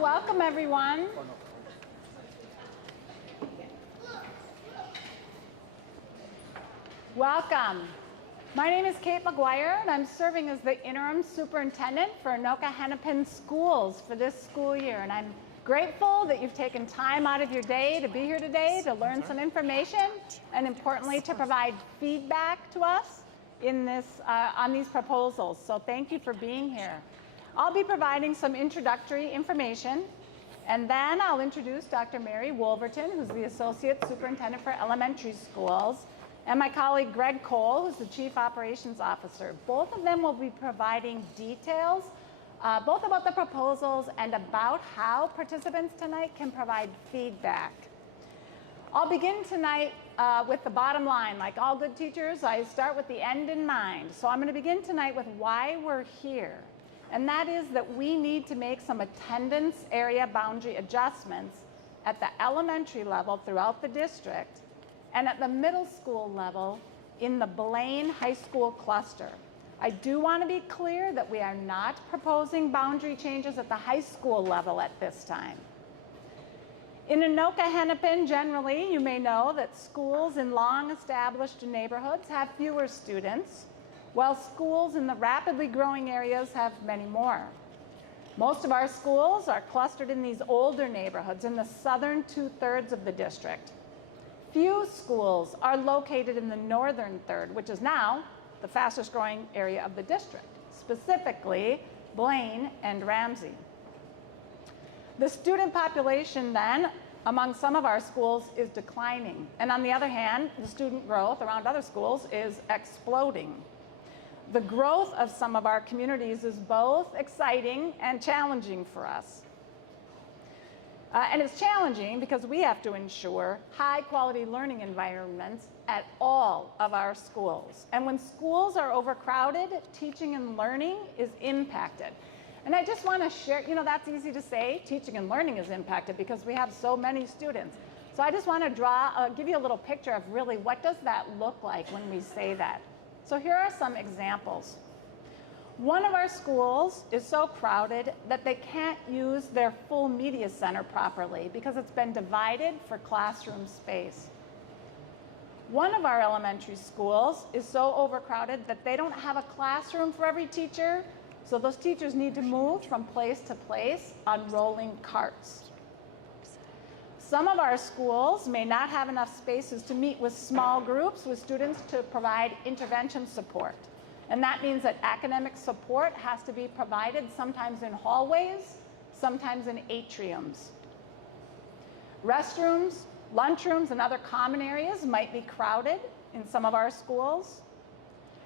Welcome, everyone. Welcome. My name is Kate McGuire, and I'm serving as the interim superintendent for Anoka-Hennepin Schools for this school year. And I'm grateful that you've taken time out of your day to be here today to learn some information and, importantly, to provide feedback to us in this, on these proposals. So thank you for being here. I'll be providing some introductory information, and then I'll introduce Dr. Mary Wolverton, who's the Associate Superintendent for Elementary Schools, and my colleague Greg Cole, who's the Chief Operations Officer. Both of them will be providing details, both about the proposals and about how participants tonight can provide feedback. I'll begin tonight with the bottom line. Like all good teachers, I start with the end in mind. So I'm going to begin tonight with why we're here. And that is that we need to make some attendance area boundary adjustments at the elementary level throughout the district and at the middle school level in the Blaine High School cluster. I do want to be clear that we are not proposing boundary changes at the high school level at this time. In Anoka-Hennepin, generally, you may know that schools in long-established neighborhoods have fewer students, while schools in the rapidly growing areas have many more. Most of our schools are clustered in these older neighborhoods in the southern two-thirds of the district. Few schools are located in the northern third, which is now the fastest growing area of the district, specifically Blaine and Ramsey. The student population then among some of our schools is declining, and on the other hand, the student growth around other schools is exploding. The growth of some of our communities is both exciting and challenging for us. And it's challenging because we have to ensure high-quality learning environments at all of our schools. And when schools are overcrowded, teaching and learning is impacted. And I just want to share, you know, that's easy to say, teaching and learning is impacted because we have so many students. So I just want to give you a little picture of really what does that look like when we say that. So here are some examples. One of our schools is so crowded that they can't use their full media center properly because it's been divided for classroom space. One of our elementary schools is so overcrowded that they don't have a classroom for every teacher, so those teachers need to move from place to place on rolling carts. Some of our schools may not have enough spaces to meet with small groups with students to provide intervention support. And that means that academic support has to be provided sometimes in hallways, sometimes in atriums. Restrooms, lunchrooms, and other common areas might be crowded in some of our schools.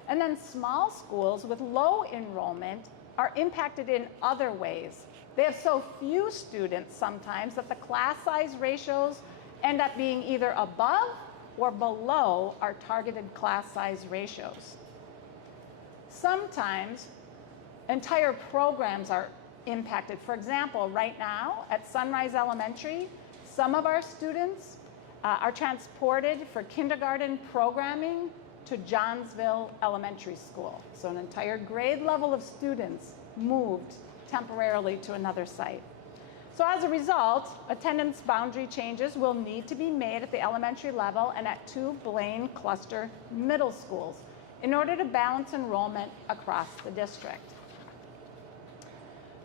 And then small schools with low enrollment are impacted in other ways. They have so few students sometimes that the class size ratios end up being either above or below our targeted class size ratios. Sometimes entire programs are impacted. For example, right now at Sunrise Elementary, some of our students are transported for kindergarten programming to Johnsville Elementary School. So an entire grade level of students moved temporarily to another site. So as a result, attendance boundary changes will need to be made at the elementary level and at 2 Blaine cluster middle schools in order to balance enrollment across the district.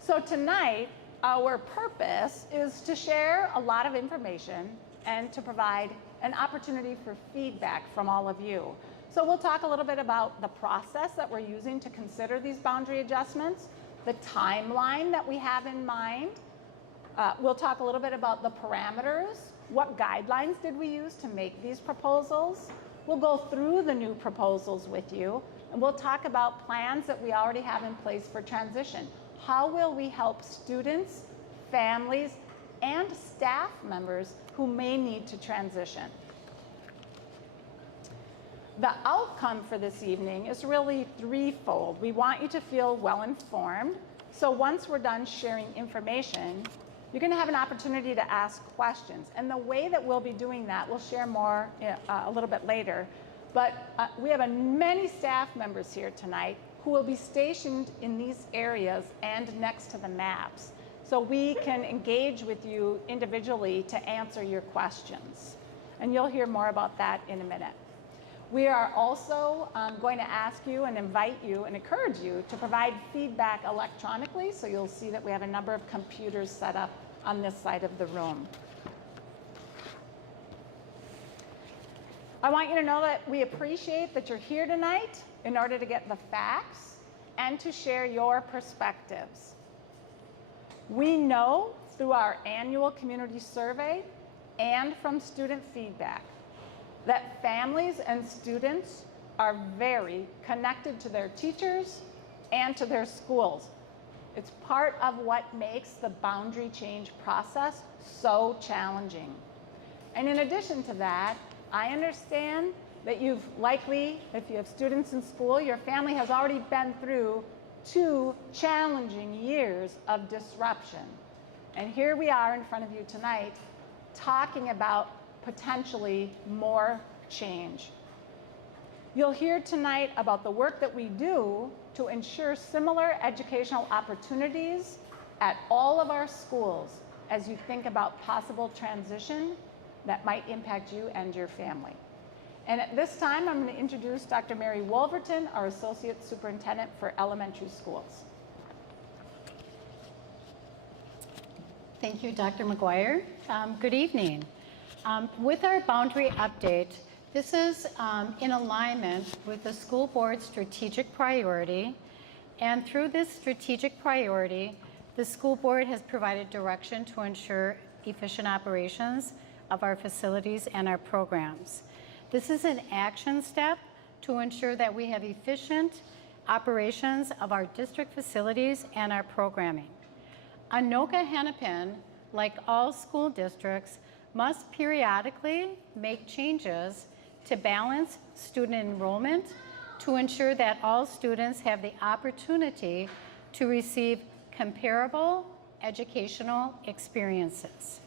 So tonight, our purpose is to share a lot of information and to provide an opportunity for feedback from all of you. So we'll talk a little bit about the process that we're using to consider these boundary adjustments, the timeline that we have in mind. We'll talk a little bit about the parameters. What guidelines did we use to make these proposals? We'll go through the new proposals with you, and we'll talk about plans that we already have in place for transition. How will we help students, families, and staff members who may need to transition? The outcome for this evening is really threefold. We want you to feel well informed. So once we're done sharing information, you're going to have an opportunity to ask questions. And the way that we'll be doing that, we'll share more a little bit later. But we have many staff members here tonight who will be stationed in these areas and next to the maps. so we can engage with you individually to answer your questions. And you'll hear more about that in a minute. We are also going to ask you and invite you and encourage you to provide feedback electronically, so you'll see that we have a number of computers set up on this side of the room. I want you to know that we appreciate that you're here tonight in order to get the facts and to share your perspectives. We know through our annual community survey and from student feedback that families and students are very connected to their teachers and to their schools. It's part of what makes the boundary change process so challenging. And in addition to that, I understand that you've likely, if you have students in school, your family has already been through 2 challenging years of disruption. And here we are in front of you tonight talking about potentially more change. You'll hear tonight about the work that we do to ensure similar educational opportunities at all of our schools as you think about possible transition that might impact you and your family. And at this time, I'm going to introduce Dr. Mary Wolverton, our Associate Superintendent for Elementary Schools. Thank you, Dr. McGuire. Good evening. With our boundary update, this is in alignment with the school board's strategic priority. And through this strategic priority, the school board has provided direction to ensure efficient operations of our facilities and our programs. This is an action step to ensure that we have efficient operations of our district facilities and our programming. Anoka-Hennepin, like all school districts, must periodically make changes to balance student enrollment to ensure that all students have the opportunity to receive comparable educational experiences.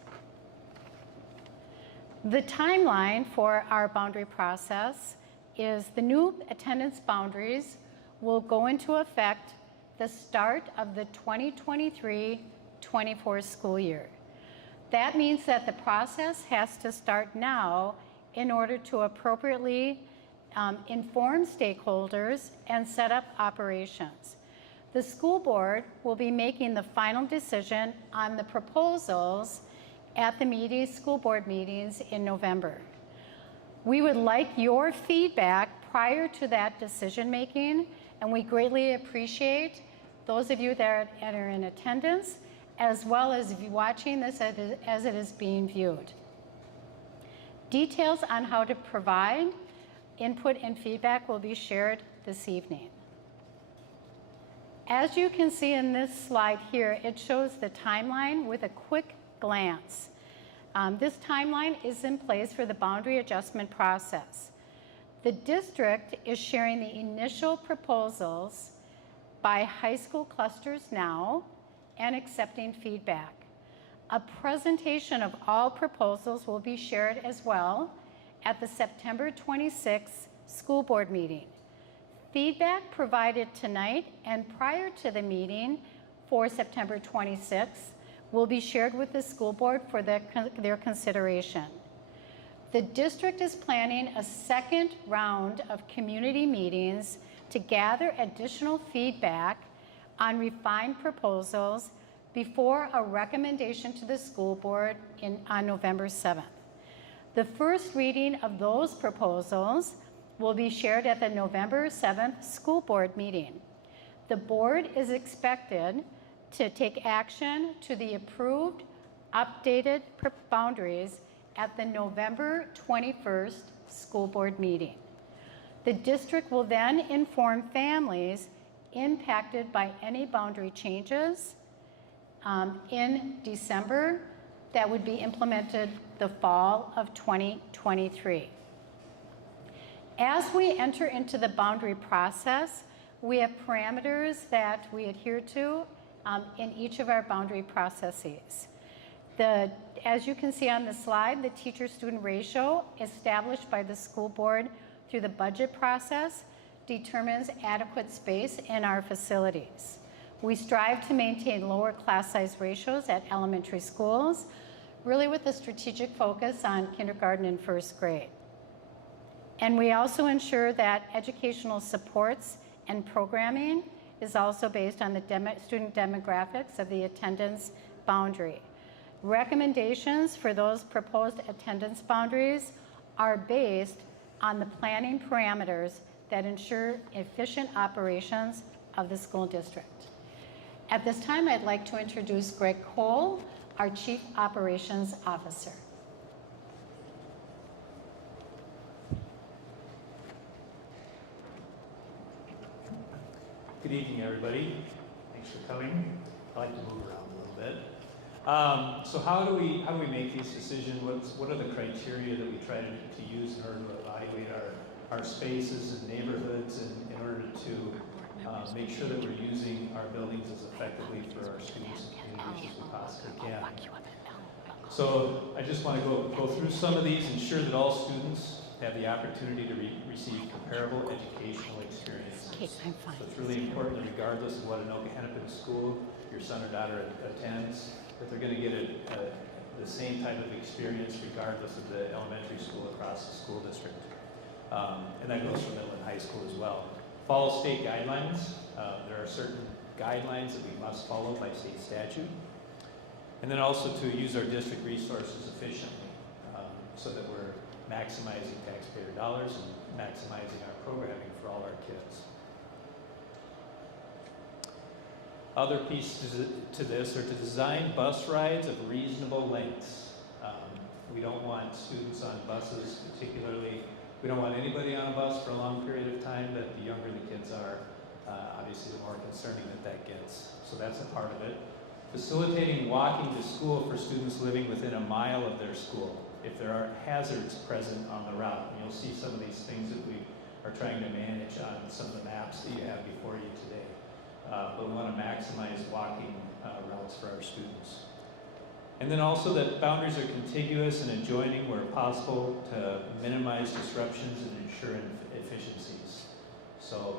The timeline for our boundary process is the new attendance boundaries will go into effect the start of the 2023-24 school year. That means that the process has to start now in order to appropriately inform stakeholders and set up operations. The school board will be making the final decision on the proposals at the school board meetings in November. We would like your feedback prior to that decision making, and we greatly appreciate those of you that are in attendance, as well as watching this as it is being viewed. Details on how to provide input and feedback will be shared this evening. As you can see in this slide here, it shows the timeline with a quick glance. This timeline is in place for the boundary adjustment process. The district is sharing the initial proposals by high school clusters now and accepting feedback. A presentation of all proposals will be shared as well at the September 26th school board meeting. Feedback provided tonight and prior to the meeting for September 26th will be shared with the school board for their consideration. The district is planning a second round of community meetings to gather additional feedback on refined proposals before a recommendation to the school board on November 7th. The first reading of those proposals will be shared at the November 7th school board meeting. The board is expected to take action to the approved updated boundaries at the November 21st school board meeting. The district will then inform families impacted by any boundary changes in December that would be implemented the fall of 2023. As we enter into the boundary process, we have parameters that we adhere to in each of our boundary processes. As you can see on the slide, the teacher-student ratio established by the school board through the budget process determines adequate space in our facilities. We strive to maintain lower class size ratios at elementary schools, really with a strategic focus on kindergarten and first grade. And we also ensure that educational supports and programming is also based on the student demographics of the attendance boundary. Recommendations for those proposed attendance boundaries are based on the planning parameters that ensure efficient operations of the school district. At this time, I'd like to introduce Greg Cole, our Chief Operations Officer. Good evening, everybody. Thanks for coming. I like to move around a little bit. So how do we make these decisions? What are the criteria that we try to use in order to evaluate our spaces and neighborhoods, and in order to make sure that we're using our buildings as effectively for our students and communities as we possibly can? So I just want to go through some of these, ensure that all students have the opportunity to receive comparable educational experiences. So it's really important that regardless of what Anoka-Hennepin school your son or daughter attends, that they're going to get the same type of experience regardless of the elementary school across the school district. And that goes for middle and high school as well. Follow state guidelines. There are certain guidelines that we must follow by state statute. And then also to use our district resources efficiently so that we're maximizing taxpayer dollars and maximizing our programming for all our kids. Other pieces to this are to design bus rides of reasonable lengths. We don't want students on buses, particularly, we don't want anybody on a bus for a long period of time, but the younger the kids are, obviously the more concerning that gets. So that's a part of it. Facilitating walking to school for students living within a mile of their school, if there are hazards present on the route. And you'll see some of these things that we are trying to manage on some of the maps that you have before you today. But we want to maximize walking routes for our students. And then also that boundaries are contiguous and adjoining where possible to minimize disruptions and ensure efficiencies. So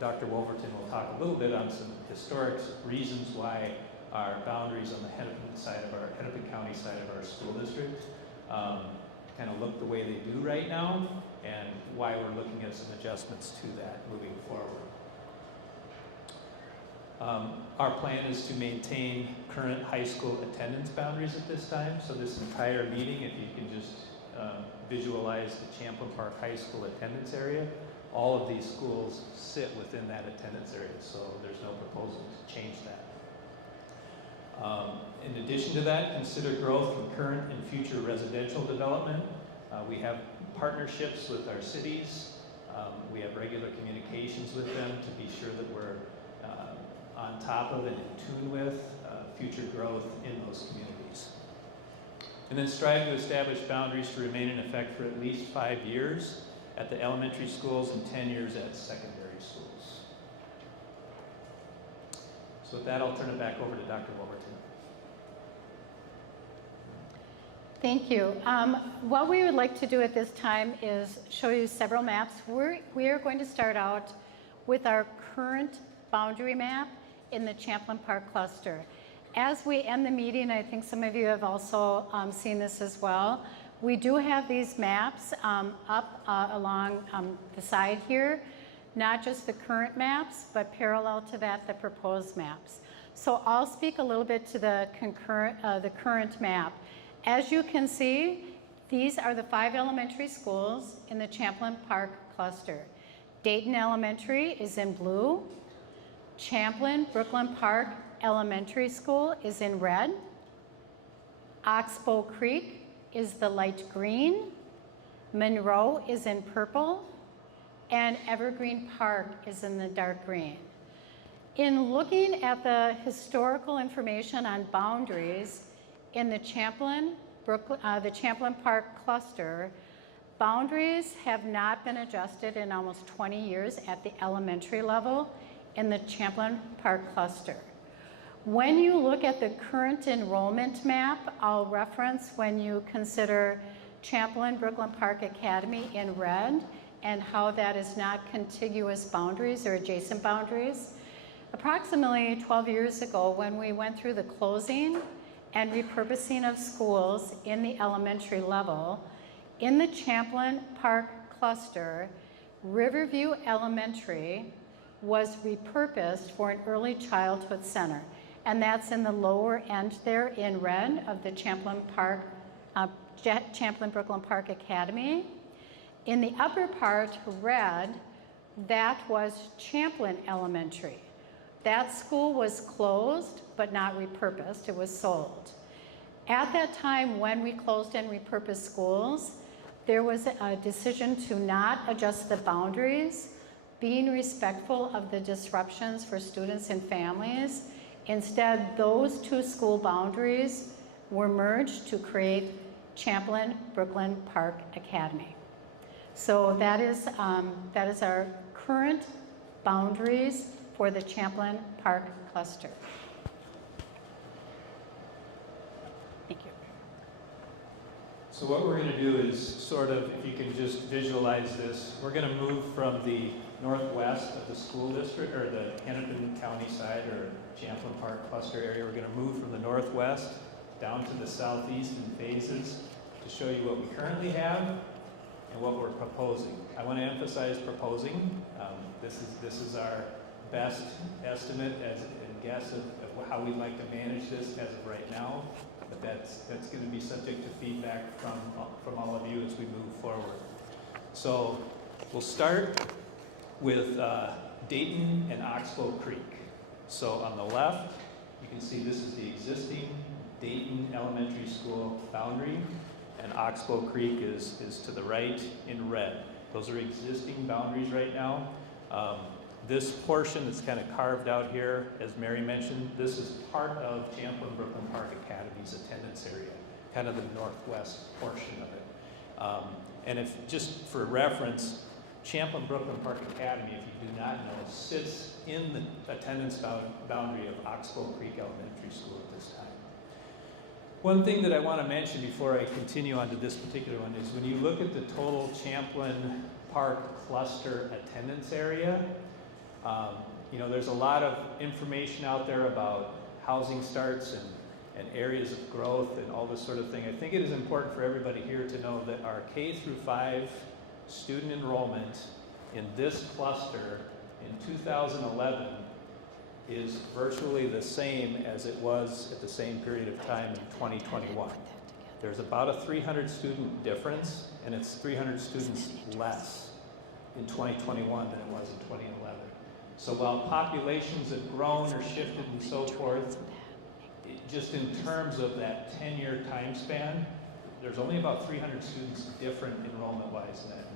Dr. Wolverton will talk a little bit on some historic reasons why our boundaries on the Hennepin County side of our school district kind of look the way they do right now, and why we're looking at some adjustments to that moving forward. Our plan is to maintain current high school attendance boundaries at this time. So this entire meeting, if you can just visualize the Champlin Park High School attendance area, all of these schools sit within that attendance area. So there's no proposal to change that. In addition to that, consider growth from current and future residential development. We have partnerships with our cities. We have regular communications with them to be sure that we're on top of and in tune with future growth in those communities. And then strive to establish boundaries to remain in effect for at least 5 years at the elementary schools and 10 years at secondary schools. So with that, I'll turn it back over to Dr. Wolverton. Thank you. What we would like to do at this time is show you several maps. We are going to start out with our current boundary map in the Champlin Park cluster. As we end the meeting, I think some of you have also seen this as well. We do have these maps up along the side here, not just the current maps, but parallel to that, the proposed maps. So I'll speak a little bit to the current map. As you can see, these are the 5 elementary schools in the Champlin Park cluster. Dayton Elementary is in blue. Champlin Brooklyn Park Elementary School is in red. Oxbow Creek is the light green. Monroe is in purple. And Evergreen Park is in the dark green. In looking at the historical information on boundaries in the Champlin Park cluster, boundaries have not been adjusted in almost 20 years at the elementary level in the Champlin Park cluster. When you look at the current enrollment map, I'll reference when you consider Champlin Brooklyn Park Academy in red and how that is not contiguous boundaries or adjacent boundaries. Approximately 12 years ago, when we went through the closing and repurposing of schools in the elementary level, in the Champlin Park cluster, Riverview Elementary was repurposed for an early childhood center. And that's in the lower end there in red of the Champlin Brooklyn Park Academy. In the upper part, red, that was Champlin Elementary. That school was closed, but not repurposed. It was sold. At that time, when we closed and repurposed schools, there was a decision to not adjust the boundaries, being respectful of the disruptions for students and families. Instead, those two school boundaries were merged to create Champlin Brooklyn Park Academy. So that is our current boundaries for the Champlin Park cluster. Thank you. So what we're going to do is sort of, if you can just visualize this, we're going to move from the northwest of the school district, or the Hennepin County side, or Champlin Park cluster area. We're going to move from the northwest down to the southeast in phases to show you what we currently have and what we're proposing. I want to emphasize proposing. This is our best estimate and guess of how we'd like to manage this as of right now, but that's going to be subject to feedback from all of you as we move forward. So we'll start with Dayton and Oxbow Creek. So on the left, you can see this is the existing Dayton Elementary School boundary, and Oxbow Creek is to the right in red. Those are existing boundaries right now. This portion that's kind of carved out here, as Mary mentioned, this is part of Champlin Brooklyn Park Academy's attendance area, kind of the northwest portion of it. And if, just for reference, Champlin Brooklyn Park Academy, if you do not know, sits in the attendance boundary of Oxbow Creek Elementary School at this time. One thing that I want to mention before I continue on to this particular one is when you look at the total Champlin Park cluster attendance area, there's a lot of information out there about housing starts and areas of growth and all this sort of thing. I think it is important for everybody here to know that our K through 5 student enrollment in this cluster in 2011 is virtually the same as it was at the same period of time in 2021. There's about a 300 student difference, and it's 300 students less in 2021 than it was in 2011. So while populations have grown or shifted and so forth, just in terms of that 10-year time span, there's only about 300 students different enrollment-wise in that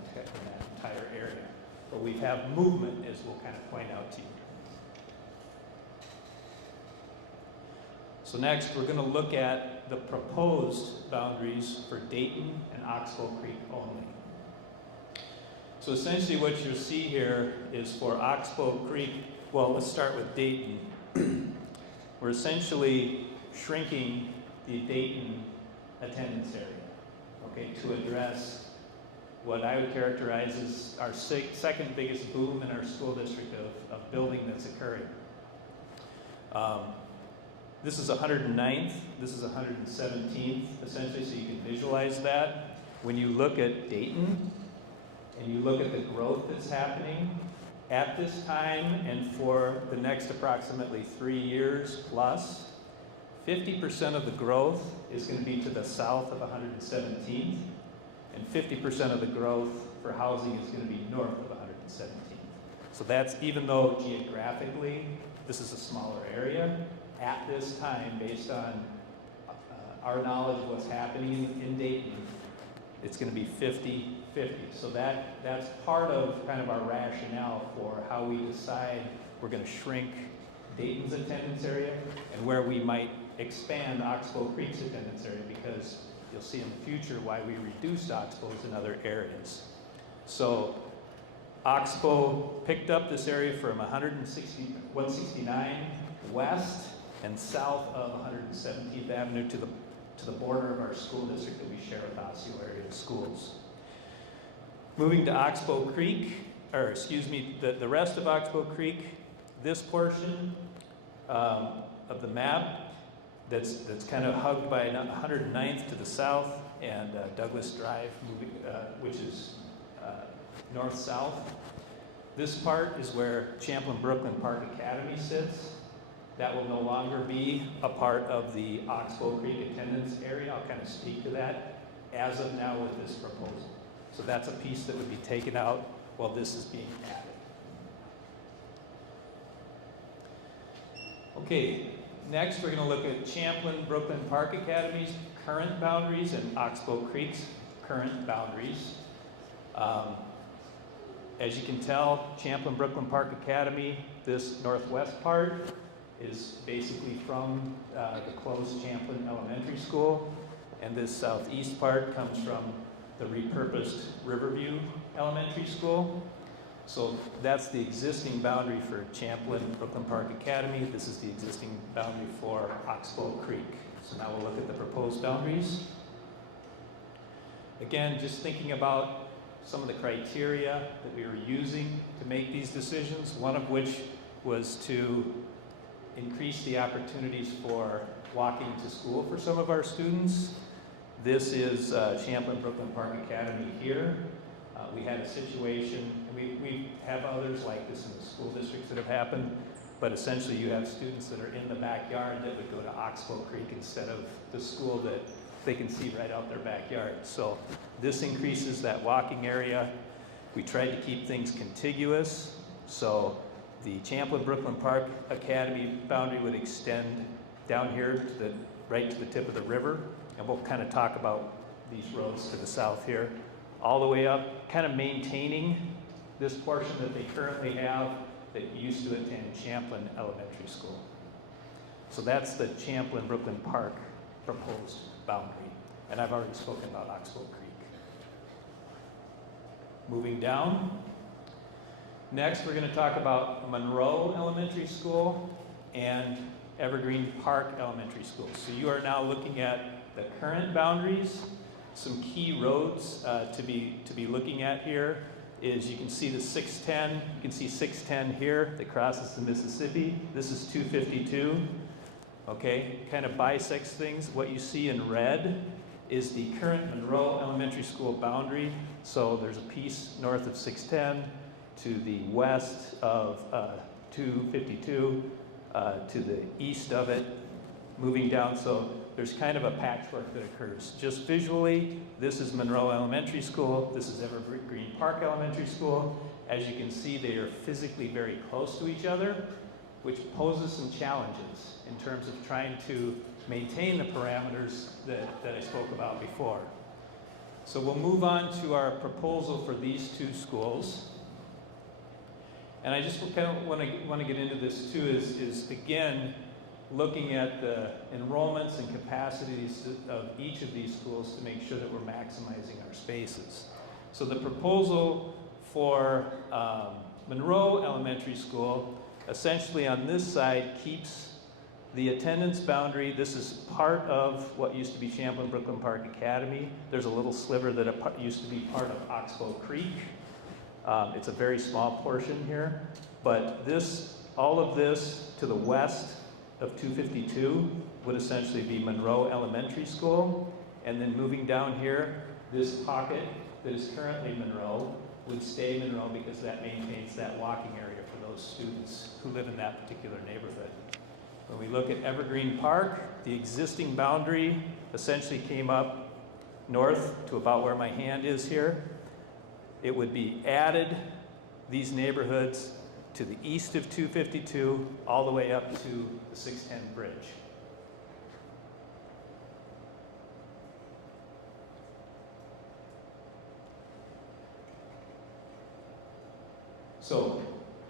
entire area. But we have movement, as we'll kind of point out to you. So next, we're going to look at the proposed boundaries for Dayton and Oxbow Creek only. So essentially what you'll see here is for Oxbow Creek, well, let's start with Dayton. We're essentially shrinking the Dayton attendance area, okay, to address what I would characterize as our second biggest boom in our school district of building that's occurring. This is 109th, this is 117th, essentially, so you can visualize that. When you look at Dayton, and you look at the growth that's happening at this time and for the next approximately 3 years plus, 50% of the growth is going to be to the south of 117th, and 50% of the growth for housing is going to be north of 117th. So that's, even though geographically this is a smaller area, at this time, based on our knowledge of what's happening in Dayton, it's going to be 50-50. So that's part of kind of our rationale for how we decide we're going to shrink Dayton's attendance area and where we might expand Oxbow Creek's attendance area, because you'll see in the future why we reduced Oxbow's in other areas. So Oxbow picked up this area from 169 west and south of 117th Avenue to the border of our school district that we share with Osseo area schools. Moving to Oxbow Creek, or excuse me, the rest of Oxbow Creek, this portion of the map that's kind of hugged by 109th to the south and Douglas Drive, which is north-south. This part is where Champlin Park Academy sits. That will no longer be a part of the Oxbow Creek attendance area. I'll kind of speak to that as of now with this proposal. So that's a piece that would be taken out while this is being added. Okay, next we're going to look at Champlin Park Academy's current boundaries and Oxbow Creek's current boundaries. As you can tell, Champlin Park Academy, this northwest part, is basically from the closed Champlin Elementary School, and this southeast part comes from the repurposed Riverview Elementary School. So that's the existing boundary for Champlin Park Academy. This is the existing boundary for Oxbow Creek. So now we'll look at the proposed boundaries. Again, just thinking about some of the criteria that we were using to make these decisions, one of which was to increase the opportunities for walking to school for some of our students. This is Champlin Park Academy here. We had a situation, and we have others like this in the school districts that have happened, but essentially you have students that are in the backyard that would go to Oxbow Creek instead of the school that they can see right out their backyard. So this increases that walking area. We tried to keep things contiguous, so the Champlin Park Academy boundary would extend down here to right to the tip of the river, and we'll kind of talk about these roads to the south here, all the way up, kind of maintaining this portion that they currently have that used to attend Champlin Elementary School. So that's the Champlin Park proposed boundary, and I've already spoken about Oxbow Creek. Moving down. Next, we're going to talk about Monroe Elementary School and Evergreen Park Elementary School. So you are now looking at the current boundaries. Some key roads to be looking at here is you can see the 610. You can see 610 here that crosses the Mississippi. This is 252. Okay, kind of bisects things. What you see in red is the current Monroe Elementary School boundary. So there's a piece north of 610 to the west of 252, to the east of it, moving down. So there's kind of a patchwork that occurs. Just visually, this is Monroe Elementary School. This is Evergreen Park Elementary School. As you can see, they are physically very close to each other, which poses some challenges in terms of trying to maintain the parameters that I spoke about before. So we'll move on to our proposal for these two schools. And I just kind of want to get into this too, is again, looking at the enrollments and capacities of each of these schools to make sure that we're maximizing our spaces. So the proposal for Monroe Elementary School, essentially on this side, keeps the attendance boundary. This is part of what used to be Champlin Park Academy. There's a little sliver that used to be part of Oxbow Creek. It's a very small portion here, but all of this to the west of 252 would essentially be Monroe Elementary School, and then moving down here, this pocket that is currently Monroe would stay Monroe because that maintains that walking area for those students who live in that particular neighborhood. When we look at Evergreen Park, the existing boundary essentially came up north to about where my hand is here. It would be added, these neighborhoods, to the east of 252, all the way up to the 610 bridge. So,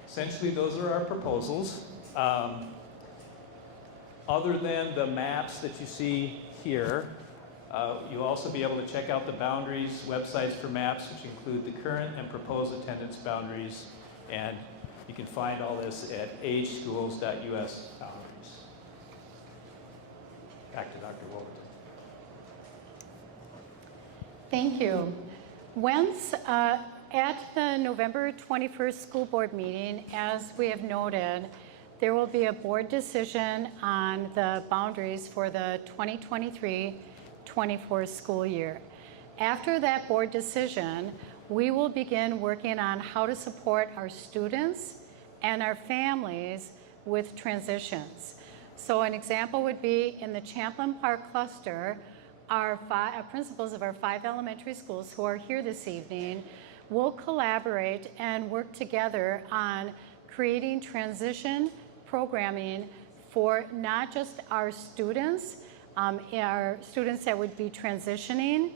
essentially those are our proposals. Other than the maps that you see here, you'll also be able to check out the boundaries, websites for maps, which include the current and proposed attendance boundaries, and you can find all this at ageschools.us boundaries. Back to Dr. Wolverton. Thank you. At the November 21st school board meeting, as we have noted, there will be a board decision on the boundaries for the 2023-24 school year. After that board decision, we will begin working on how to support our students and our families with transitions. So an example would be in the Champlin Park cluster, our principals of our 5 elementary schools who are here this evening will collaborate and work together on creating transition programming for not just our students that would be transitioning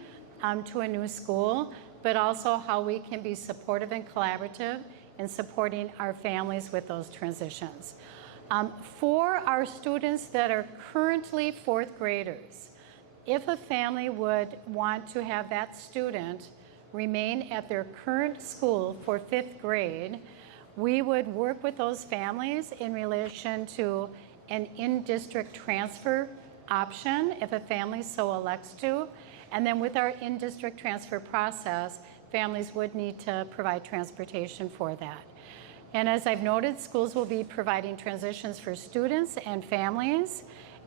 to a new school, but also how we can be supportive and collaborative in supporting our families with those transitions. For our students that are currently 4th graders, if a family would want to have that student remain at their current school for 5th grade, we would work with those families in relation to an in-district transfer option if a family so elects to. And then with our in-district transfer process, families would need to provide transportation for that. And as I've noted, schools will be providing transitions for students and families.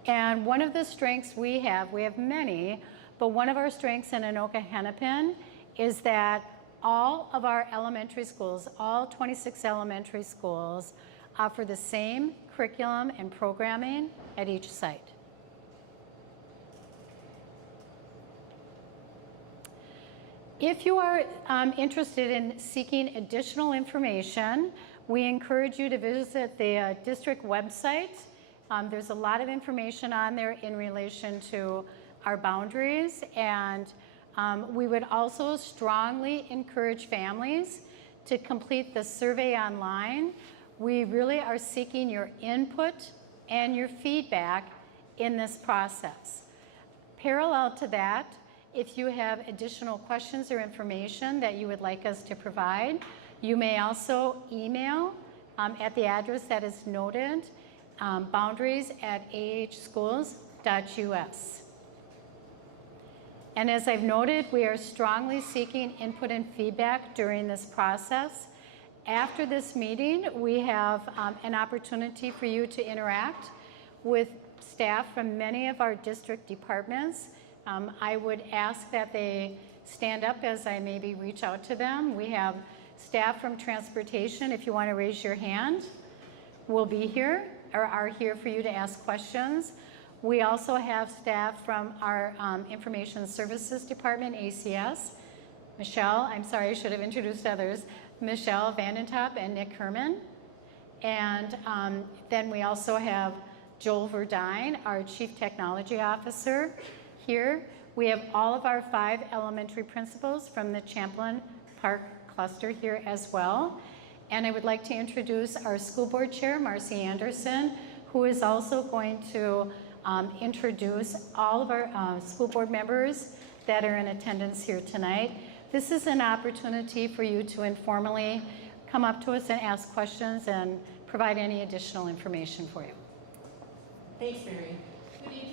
And one of the strengths we have many, but one of our strengths in Anoka-Hennepin is that all of our elementary schools, all 26 elementary schools, offer the same curriculum and programming at each site. If you are interested in seeking additional information, we encourage you to visit the district website. There's a lot of information on there in relation to our boundaries, and we would also strongly encourage families to complete the survey online. We really are seeking your input and your feedback in this process. Parallel to that, if you have additional questions or information that you would like us to provide, you may also email at the address that is noted, boundaries@ahschools.us. And as I've noted, we are strongly seeking input and feedback during this process. After this meeting, we have an opportunity for you to interact with staff from many of our district departments. I would ask that they stand up as I maybe reach out to them. We have staff from transportation. If you want to raise your hand, will be here or are here for you to ask questions. We also have staff from our Information Services Department, ACS. Michelle, I'm sorry, I should have introduced others. Michelle Vandentop and Nick Herman. And then we also have Joel Verdine, our Chief Technology Officer here. We have all of our 5 elementary principals from the Champlin Park cluster here as well. And I would like to introduce our school board chair, Marcy Anderson, who is also going to introduce all of our school board members that are in attendance here tonight. This is an opportunity for you to informally come up to us and ask questions and provide any additional information for you. Thanks, Mary. Good evening.